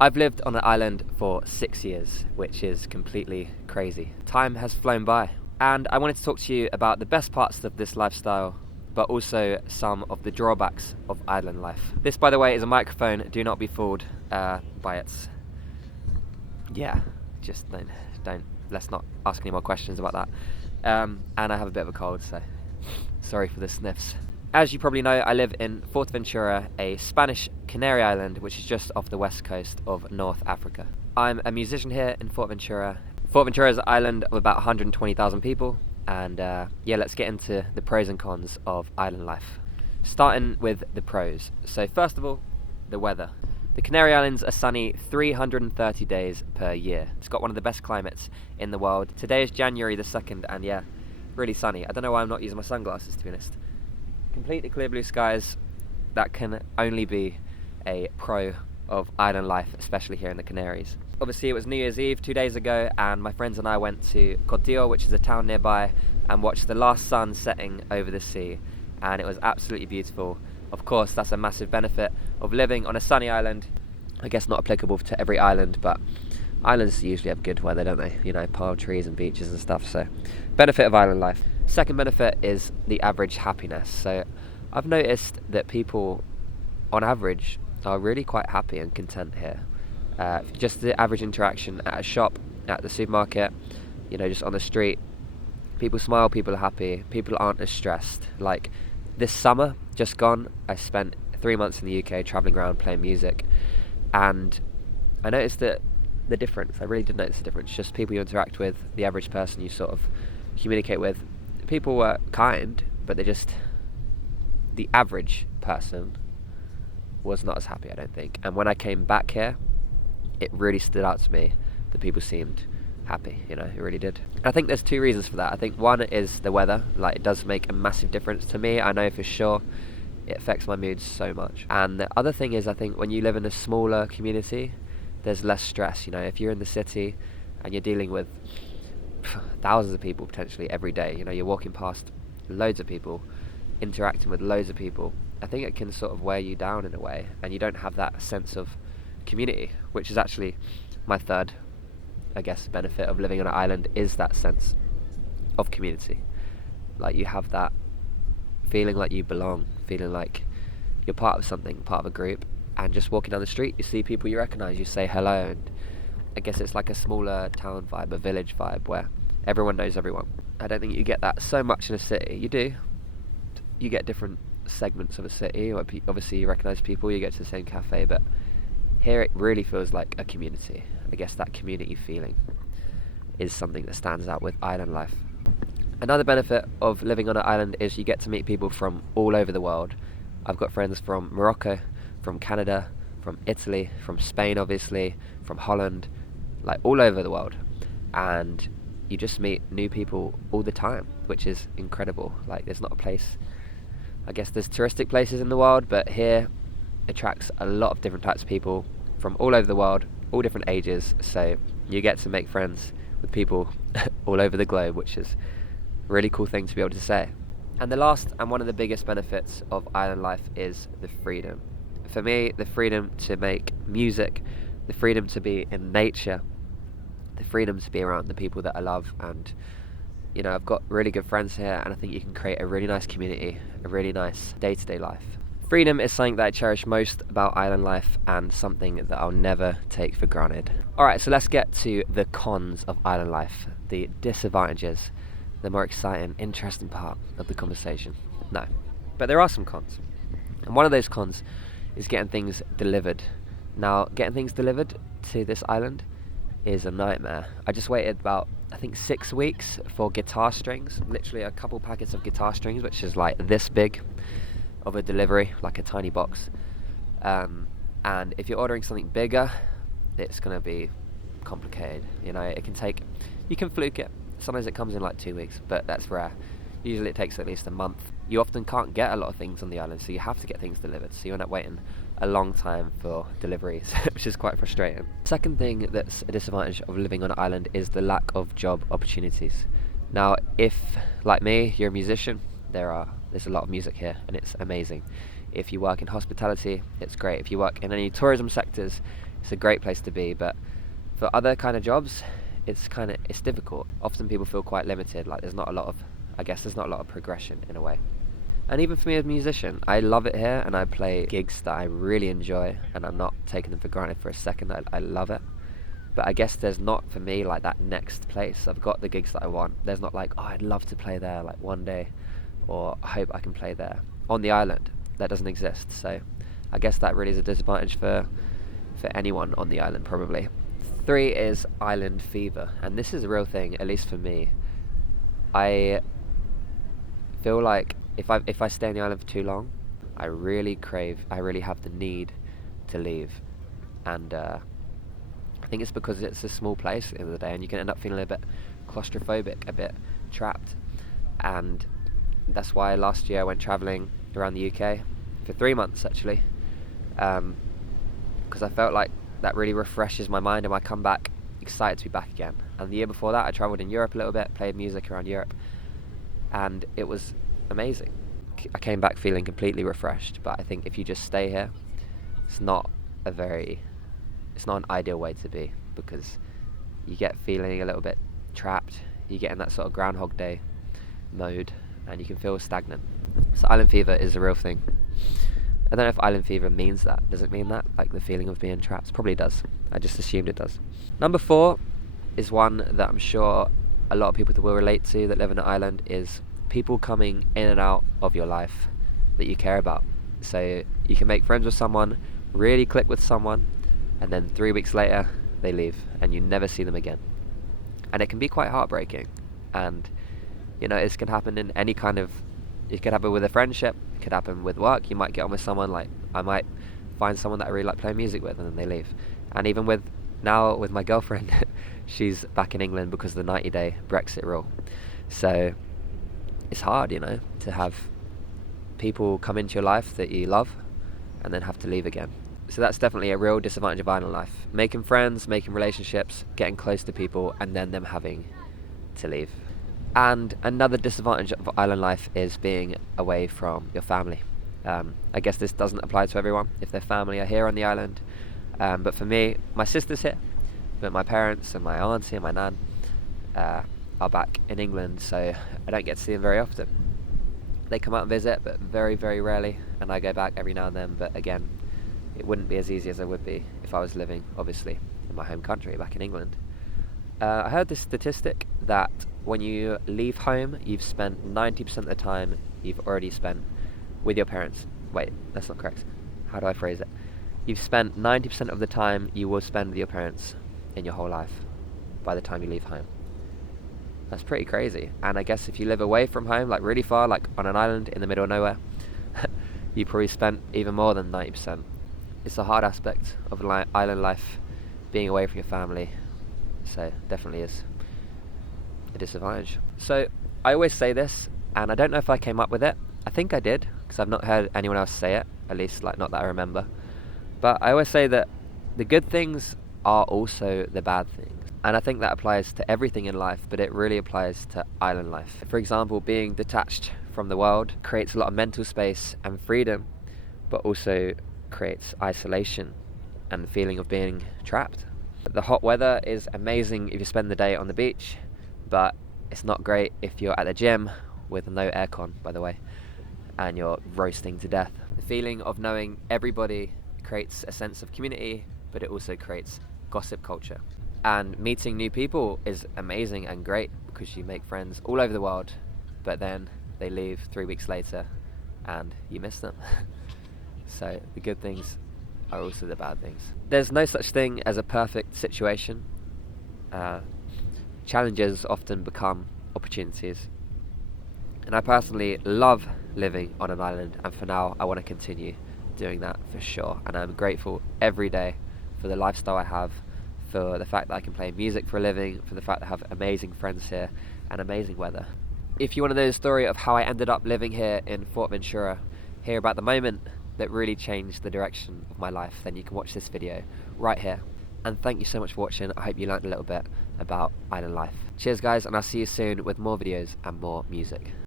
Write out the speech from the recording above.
I've lived on an island for 6 years, which is completely crazy. Time has flown by, and I wanted to talk to you about the best parts of this lifestyle, but also some of the drawbacks of island life. This, by the way, is a microphone. Do not be fooled by its... just don't. Let's not ask any more questions about that. And I have a bit of a cold, so sorry for the sniffs. As you probably know, I live in Fuerteventura, a Spanish Canary Island, which is just off the west coast of North Africa. I'm a musician here in Fuerteventura. Fuerteventura is an island of about 120,000 people, and let's get into the pros and cons of island life. Starting with the pros. So first of all, the weather. The Canary Islands are sunny 330 days per year. It's got one of the best climates in the world. Today is January the 2nd, and really sunny. I don't know why I'm not using my sunglasses, to be honest. Completely clear blue skies. That can only be a pro of island life, especially here in the Canaries. Obviously, it was New Year's Eve 2 days ago, and my friends and I went to Corralejo, which is a town nearby, and watched the last sun setting over the sea, and it was absolutely beautiful. Of course, that's a massive benefit of living on a sunny island. I guess not applicable to every island, but islands usually have good weather, don't they? You know, palm trees and beaches and stuff, so benefit of island life. Second benefit is the average happiness. So I've noticed that people, on average, are really quite happy and content here. Just the average interaction at a shop, at the supermarket, just on the street, people smile, people are happy, people aren't as stressed. Like this summer, just gone, I spent 3 months in the UK travelling around playing music, and I noticed that the difference, I really did notice the difference. Just people you interact with, the average person you sort of communicate with, people were kind, but the average person was not as happy, I don't think. And when I came back here, it really stood out to me that people seemed happy, it really did. I think there's two reasons for that. I think one is the weather. Like, it does make a massive difference to me. I know for sure it affects my mood so much. And the other thing is, I think when you live in a smaller community, there's less stress. If you're in the city and you're dealing with thousands of people potentially every day, you're walking past loads of people, interacting with loads of people, I think it can sort of wear you down in a way, and you don't have that sense of community, which is actually my third, I guess, benefit of living on an island, is that sense of community. Like, you have that feeling like you belong, feeling like you're part of something, part of a group, and just walking down the street, you see people you recognise, you say hello, and I guess it's like a smaller town vibe, a village vibe, where everyone knows everyone. I don't think you get that so much in a city. You do. You get different segments of a city, where obviously you recognise people, you get to the same cafe, but here it really feels like a community. I guess that community feeling is something that stands out with island life. Another benefit of living on an island is you get to meet people from all over the world. I've got friends from Morocco, from Canada, from Italy, from Spain obviously, from Holland, like all over the world. And you just meet new people all the time, which is incredible. Like, there's not a place, I guess there's touristic places in the world, but here attracts a lot of different types of people from all over the world, all different ages, so you get to make friends with people all over the globe, which is a really cool thing to be able to say. And the last and one of the biggest benefits of island life is the freedom. For me, the freedom to make music, the freedom to be in nature, the freedom to be around the people that I love, and I've got really good friends here, and I think you can create a really nice community, a really nice day-to-day life. Freedom is something that I cherish most about island life, and something that I'll never take for granted. Alright, so let's get to the cons of island life, the disadvantages, the more exciting, interesting part of the conversation. No, but there are some cons, and one of those cons is getting things delivered. Now, getting things delivered to this island is a nightmare. I just waited about, I think, 6 weeks for guitar strings, literally a couple packets of guitar strings, which is like this big of a delivery, like a tiny box. And if you're ordering something bigger, it's going to be complicated. It can take, you can fluke it. Sometimes it comes in like 2 weeks, but that's rare. Usually it takes at least a month. You often can't get a lot of things on the island, so you have to get things delivered, so you end up waiting a long time for deliveries, which is quite frustrating. Second thing that's a disadvantage of living on an island is the lack of job opportunities. Now, if, like me, you're a musician, there's a lot of music here, and it's amazing. If you work in hospitality, it's great. If you work in any tourism sectors, it's a great place to be, but for other kind of jobs, it's difficult. Often people feel quite limited, like there's not a lot of progression in a way. And even for me as a musician, I love it here, and I play gigs that I really enjoy, and I'm not taking them for granted for a second. I love it. But I guess there's not, for me, like that next place. I've got the gigs that I want. There's not like, oh, I'd love to play there like one day, or I hope I can play there. On the island, that doesn't exist. So I guess that really is a disadvantage for anyone on the island, probably. 3 is island fever, and this is a real thing, at least for me. I feel like if I stay on the island for too long, I really have the need to leave. And I think it's because it's a small place at the end of the day, and you can end up feeling a bit claustrophobic, a bit trapped. And that's why last year I went travelling around the UK for 3 months, actually, because I felt like that really refreshes my mind, and I come back excited to be back again. And the year before that I travelled in Europe a little bit, played music around Europe, and it was amazing. I came back feeling completely refreshed. But I think if you just stay here, it's not an ideal way to be, because you get feeling a little bit trapped, you get in that sort of Groundhog Day mode, and you can feel stagnant. So island fever is a real thing. I don't know if island fever means that. Does it mean that? Like the feeling of being trapped? Probably does. I just assumed it does. Number 4 is one that I'm sure a lot of people will relate to that live on an island, is people coming in and out of your life that you care about. So you can make friends with someone, really click with someone, and then 3 weeks later they leave and you never see them again. And it can be quite heartbreaking. And it can happen in any kind of, it could happen with a friendship, it could happen with work. You might get on with someone, like I might find someone that I really like playing music with, and then they leave. And even with my girlfriend, she's back in England because of the 90-day Brexit rule. So it's hard, to have people come into your life that you love and then have to leave again. So that's definitely a real disadvantage of island life. Making friends, making relationships, getting close to people, and then them having to leave. And another disadvantage of island life is being away from your family. I guess this doesn't apply to everyone if their family are here on the island. But for me, my sister's here, but my parents and my auntie and my nan are back in England, so I don't get to see them very often. They come out and visit, but very, very rarely, and I go back every now and then. But again, it wouldn't be as easy as it would be if I was living, obviously, in my home country, back in England. I heard this statistic that when you leave home, you've spent 90% of the time you've already spent with your parents. Wait, that's not correct. How do I phrase it? You've spent 90% of the time you will spend with your parents in your whole life by the time you leave home. That's pretty crazy. And I guess if you live away from home, like really far, like on an island in the middle of nowhere, you probably spent even more than 90%. It's a hard aspect of island life, being away from your family. So definitely is a disadvantage. So I always say this, and I don't know if I came up with it. I think I did, because I've not heard anyone else say it, at least like not that I remember. But I always say that the good things are also the bad things. And I think that applies to everything in life, but it really applies to island life. For example, being detached from the world creates a lot of mental space and freedom, but also creates isolation and the feeling of being trapped. The hot weather is amazing if you spend the day on the beach, but it's not great if you're at the gym with no aircon, by the way, and you're roasting to death. The feeling of knowing everybody creates a sense of community, but it also creates gossip culture. And meeting new people is amazing and great because you make friends all over the world, but then they leave 3 weeks later and you miss them. So the good things are also the bad things. There's no such thing as a perfect situation. Challenges often become opportunities. And I personally love living on an island, and for now I want to continue doing that for sure. And I'm grateful every day for the lifestyle I have, for the fact that I can play music for a living, for the fact that I have amazing friends here and amazing weather. If you want to know the story of how I ended up living here in Fuerteventura, hear about the moment that really changed the direction of my life, then you can watch this video right here. And thank you so much for watching. I hope you learned a little bit about island life. Cheers guys, and I'll see you soon with more videos and more music.